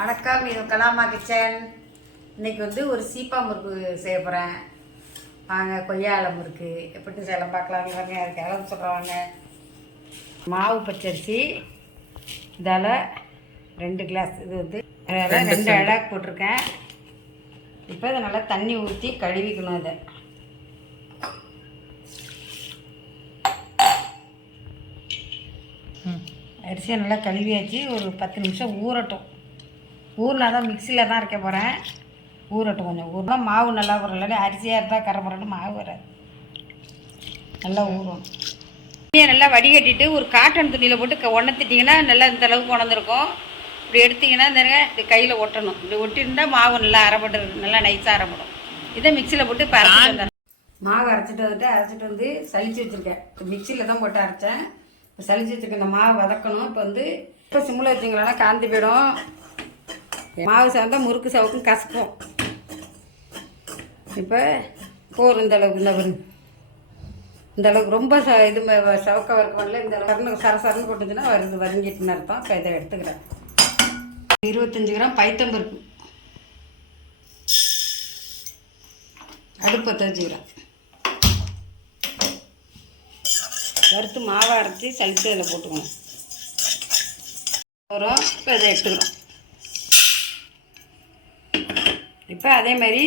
வணக்கம், இது கலாமா கிச்சன். இன்றைக்கி ஒரு சீப்பா முறுக்கு செய்ய போகிறேன். வாங்க, கொய்யால முறுக்கு எப்படி செய்யலாம் பார்க்கலாம். வாங்க, அதுக்கு அளவு சொல்கிறாங்க. மாவு பச்சரிசி இதால் 2 கிளாஸ், இது 2 அழகு போட்டிருக்கேன். இப்போ இதை நல்லா தண்ணி ஊற்றி கழுவிக்கணும். இதை அரிசியை நல்லா கழுவியாச்சு. ஒரு 10 நிமிஷம் ஊறட்டும். ஊறினா தான் மிக்சியில் தான் அரைக்க போகிறேன். ஊறட்டும், கொஞ்சம் ஊறினா மாவு நல்லா வரும். இல்லாட்டி அரிசியாக இருந்தால் கரைப்பறன்னு மாவு வராது. நல்லா ஊறும். தண்ணியை நல்லா வடிகட்டிட்டு ஒரு காட்டன் துணியில் போட்டு உணர்த்திட்டிங்கன்னா நல்லா இந்த அளவுக்கு உணர்ந்துருக்கும். இப்படி எடுத்திங்கன்னா இந்த கையில் ஒட்டணும். இப்படி ஒட்டியிருந்தால் மாவு நல்லா அரைப்பட்டு நல்லா நைஸாக அரைப்படும். இதை மிக்சியில் போட்டு இப்போ அரைச்சிட்டு மாவு அரைச்சிட்டு வந்து சளிச்சு வச்சுருக்கேன். மிக்சியில் தான் போட்டு அரைச்சேன். இப்போ சளிச்சு வச்சுருக்கேன். இந்த மாவு வதக்கணும். இப்போ சிம்மில் வச்சிங்களா காந்தி போயிடும். மாவு சார்ந்தால் முறுக்கு சவுக்கும் கசக்கும். இப்போ போரும் இந்த அளவுக்கு. இந்த அளவுக்கு ரொம்ப இது சவக்க வறுக்கல. இந்த அளவுக்கு சரசரன்னு போட்டுச்சுன்னா வரிஞ்சிட்டுன்னு அர்த்தம். இப்போ இதை எடுத்துக்கிறேன். 25 கிராம் பைத்தம்பருப்பு அடுப்பு பற்ற வச்சுக்கிறேன். வறுத்து மாவை அரைச்சி சளிச்சு அதில் போட்டுக்கணும். வரும். இப்போ இதை எடுத்துக்கிறோம். இப்போ அதே மாதிரி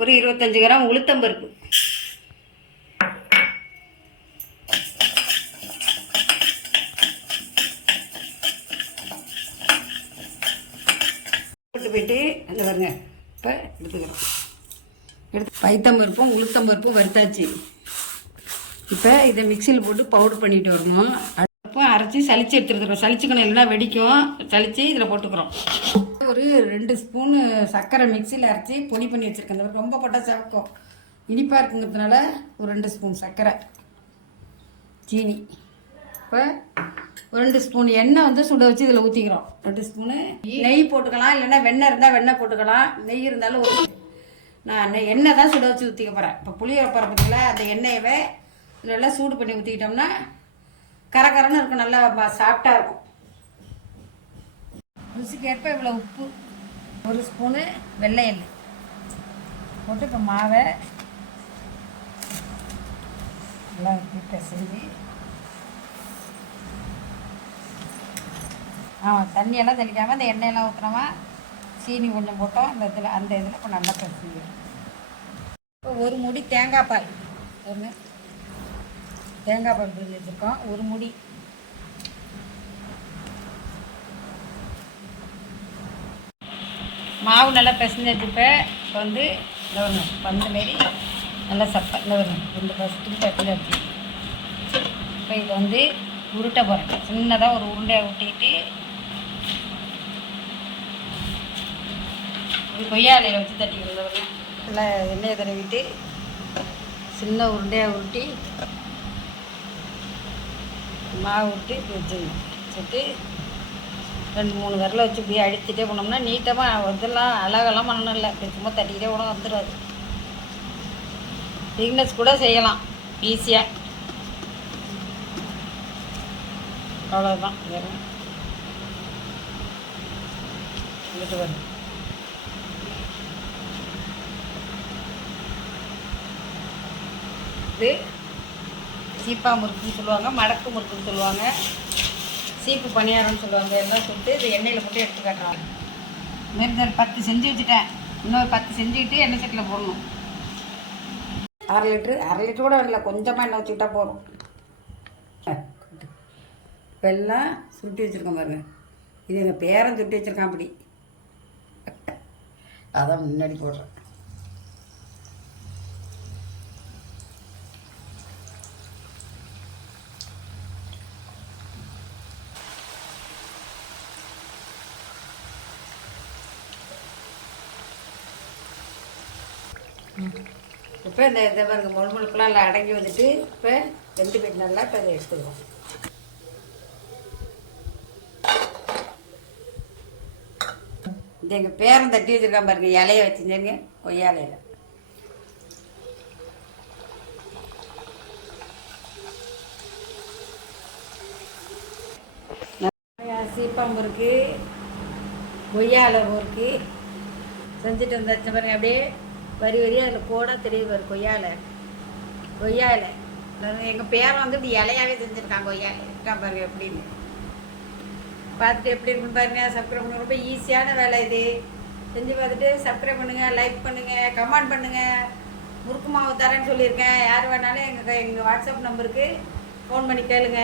ஒரு 25 கிராம் உளுத்தம்பருப்பு, போட்டு போயிட்டு அந்த பாருங்க. இப்போ எடுத்துக்கிறோம். பைத்தம்பருப்பும் உளுத்தம்பருப்பும் வறுத்தாச்சு. இப்போ இதை மிக்சியில் போட்டு பவுடர் பண்ணிட்டு வரணும். அப்போ அரைச்சி சளிச்சு எடுத்துருக்குறோம். சளிச்சுக்கணும், இல்லைன்னா வெடிக்கும். சளிச்சு இதில் போட்டுக்கிறோம். ஒரு 2 ஸ்பூனு சர்க்கரை மிக்சியில் அரைச்சி பொடி பண்ணி வச்சுருக்கேன். இந்த ரொம்ப போட்டால் சவக்கும். இனிப்பாக இருக்குங்கிறதுனால ஒரு 2 ஸ்பூன் சர்க்கரை, சீனி. இப்போ ஒரு 2 ஸ்பூன் எண்ணெய் சுட வச்சு இதில் ஊற்றிக்கிறோம். 2 ஸ்பூனு நெய் போட்டுக்கலாம், இல்லைன்னா வெண்ணெய் இருந்தால் வெண்ணெய் போட்டுக்கலாம். நெய் இருந்தாலும் நான் எண்ணெய் தான் சுட வச்சு ஊற்றிக்க போகிறேன். இப்போ புளி வைப்பற பற்றியில் அந்த எண்ணெயவே நல்லா சூடு பண்ணி ஊற்றிக்கிட்டோம்னா கரகரன்னு இருக்கும். நல்லா சாஃப்டாக இருக்கும். ருசிக்கேற்ப இவ்வளோ உப்பு, 1 ஸ்பூனு வெள்ளை எண்ணெய் போட்டு இப்போ மாவை நல்லா பிசைஞ்சு தண்ணியெல்லாம் தெளிக்காமல் அந்த எண்ணெயெல்லாம் ஊற்றுனோமா சீனி கொஞ்சம் போட்டோம். அந்த இதில் இப்போ நல்லா பிசைஞ்சு. இப்போ ஒரு முடி தேங்காய் பால், தேங்காய் பால் பிடிச்சி வச்சுருக்கோம். ஒரு முடி. மாவு நல்லா பிசைஞ்சு வச்சுப்பேன். இப்போ இந்த பந்து மாரி நல்லா சப்பை இந்த 2 பசத்துக்கு தட்டில் வச்சு இப்போ இதை உருட்டை போகிறேன். சின்னதாக ஒரு உருண்டையை ஊட்டிட்டு இது கொய்யாலையில் வச்சு தட்டிக்கிறது. நல்லா எண்ணெயை தடவிட்டு சின்ன உருண்டையாக உருட்டி மாவு விட்டு வச்சுட்டு 2-3 விரலை வச்சு இப்படியே அடித்துட்டே போனோம்னா நீட்டமாக இதெல்லாம் அழகெல்லாம் பண்ணணும். இல்லை சும்மா தட்டிக்கிட்டே கூட வந்துடாது. திக்னஸ் கூட செய்யலாம் ஈஸியாக. அவ்வளோதான். இங்கிட்டு வரும். இது சீப்பா முறுக்குன்னு சொல்லுவாங்க, மடக்கு முறுக்குன்னு சொல்லுவாங்க, சீப்பு பணியாரம்னு சொல்லுவாங்க. எல்லாம் சொல்லிட்டு இது எண்ணெயில் போட்டு எடுத்து காட்டுறாங்க. இதுமாரி 10 செஞ்சு வச்சுட்டேன். இன்னொரு 10 செஞ்சுக்கிட்டு எண்ணெய் சட்டியில் போடணும். 1/2 லிட்டரு கூட இல்லை, கொஞ்சமாக எண்ணெய் வச்சுக்கிட்டா போதும். இப்போ எல்லாம் சுருட்டி வச்சுருக்கோம் பாருங்க. இது எங்கள் பேரன் சுருட்டி வச்சுருக்கான். அப்படி அதான் முன்னாடி போடுறேன். இப்போ இந்த பாருங்க முழுக்கெல்லாம் நல்லா அடங்கி வந்துட்டு இப்போ வெந்து போயிட்டு நல்லா இப்போ அதை எடுத்துக்குவோம். இந்த எங்கள் பேரன் தட்டி வச்சுருக்கான் பாருங்க. இலையை வச்சுருந்தேங்க, கொய்யாலையில். சீப்பாம்பு இருக்குது, கொய்யால ஊருக்கு செஞ்சுட்டு வந்தாச்சு பாருங்க. அப்படியே வரி வரியாக அதில் கோடாக தெரியுது பாரு கொய்யால. கொய்யால எங்கள் பேரன் வந்து இப்படி இலையாவே செஞ்சுருக்காங்க. கொய்யால இருக்கா பாருங்க எப்படின்னு. பார்த்துட்டு எப்படி இருக்குன்னு பாருங்கள். சப்ஸ்கிரைப் பண்ணுங்க. ரொம்ப ஈஸியான வேலை இது. செஞ்சு பார்த்துட்டு சப்ஸ்கிரைப் பண்ணுங்கள், லைக் பண்ணுங்கள், கமெண்ட் பண்ணுங்கள். முறுக்கு மாவு தரேன்னு சொல்லியிருக்கேன். யார் வேணாலும் எங்கள் வாட்ஸ்அப் நம்பருக்கு ஃபோன் பண்ணி கேளுங்க.